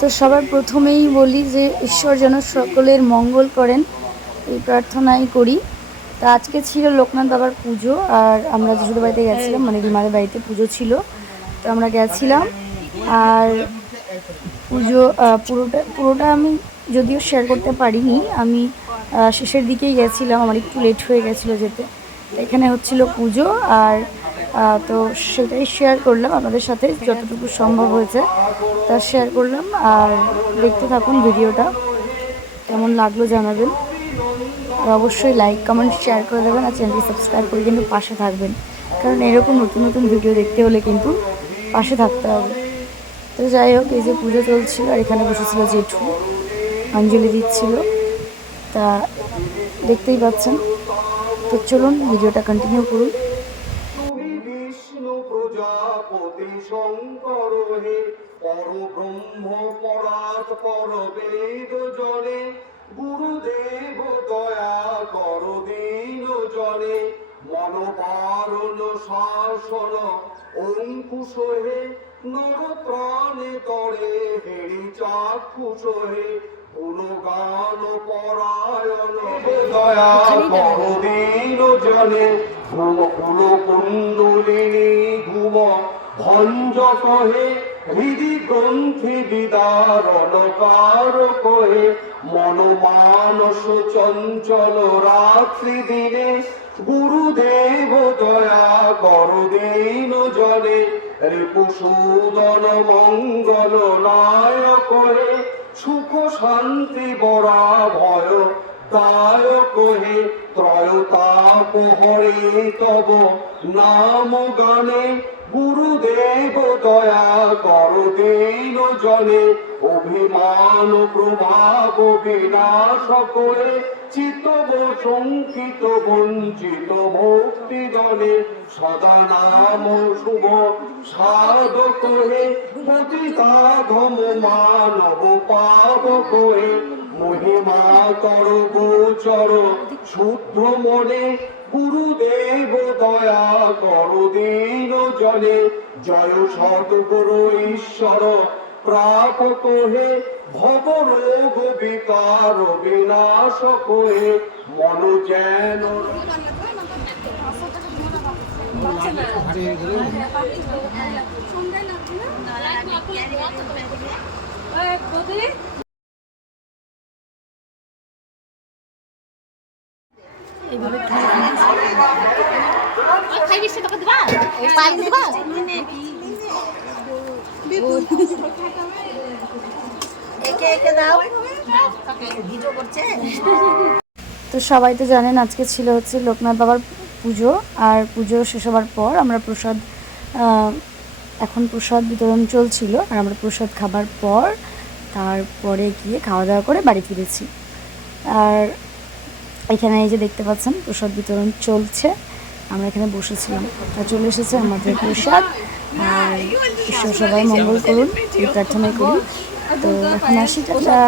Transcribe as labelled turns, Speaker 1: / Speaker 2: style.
Speaker 1: তো সবার প্রথমেই বলি যে ঈশ্বর যেন সকলের মঙ্গল করেন, এই প্রার্থনাই করি। তা আজকে ছিল লোকনাথ বাবার পুজো, আর আমরা যশোদের বাড়িতে গেছিলাম মানে রিমাদের বাড়িতে পুজো ছিল। তো আমরা গেছিলাম, আর পুজো পুরোটা পুরোটা আমি যদিও শেয়ার করতে পারিনি, আমি শেষের দিকেই গেছিলাম, আমার একটু লেট হয়ে গেছিল যেতে। এখানে হচ্ছিল পুজো আর তো সেটাই শেয়ার করলাম আপনাদের সাথে যতটুকু সম্ভব হয়েছে তা শেয়ার করলাম আর দেখতে থাকুন ভিডিওটা, কেমন লাগল জানাবেন। আর অবশ্যই লাইক কমেন্ট শেয়ার করে দেবেন আর চ্যানেলটি সাবস্ক্রাইব করে কিন্তু পাশে থাকবেন, কারণ এরকম নতুন নতুন ভিডিও দেখতে হলে কিন্তু পাশে থাকতে হবে। তো যাই হোক, এই যে পুজো চলছিল আর এখানে বসেছিল জেঠু, অঞ্জলি দিচ্ছিল, তা দেখতেই পাচ্ছেন। তো চলুন ভিডিওটা কন্টিনিউ করুন।
Speaker 2: প্রজাপতি শঙ্কর হে পর ব্রহ্ম পরাৎ পর বেদ জনে, গুরুদেব দয়া কর দিন জনে মন পারণ শাসন অঙ্কুশ হে নর প্রাণে তরে হেরি চাক্ষুষ হে গুণগান পরায়ণ দয়া কর দিন জনে। ঘুম হৃদি গ্রন্থি মন চঞ্চল রাত্রি দিনে, গুরুদেব দয়া কর দিন জনে। রিপুসূদন মঙ্গল নায়ক সুখ শান্তি বরা ভয়, দায়ক হে ত্রয়তাপ হরে তব। নাম গানে, গুরুদেব দয়া কর দিন জনে অভিমান প্রভাব বিনাশ করে চিত শঙ্কিত বঞ্চিত ভক্তি দলে সদা নাম শুভ সাধক হে, পতিতাধম মানব পাবক হে। মহিমা তর গোচর, শুদ্ধ মনে, গুরুদেব দয়া কর দিন জলে জয় সদ্গুরু ঈশ্বর প্রাপক হে ভব রোগ বিকার বিনাশ হে মন যেন
Speaker 1: এইভাবে
Speaker 3: খাই। বেশি তোকে দিবা? পাই দিবা?
Speaker 1: তো সবাই তো জানেন আজকে ছিল হচ্ছে লোকনাথ বাবার পুজো, আর পুজো শেষ হওয়ার পর আমরা প্রসাদ এখন প্রসাদ বিতরণ চলছিল, আর আমরা প্রসাদ খাবার পর তারপরে গিয়ে খাওয়া দাওয়া করে বাড়ি ফিরেছি। আর এখানে এই যে দেখতে পাচ্ছেন, প্রসাদ বিতরণ চলছে। আমরা এখানে বসেছিলাম। তা চলে এসেছে আমাদের প্রসাদ। আর ঈশ্বর সবাই মঙ্গল করুন প্রার্থনা করুন। তো এখন আসি, টাটা।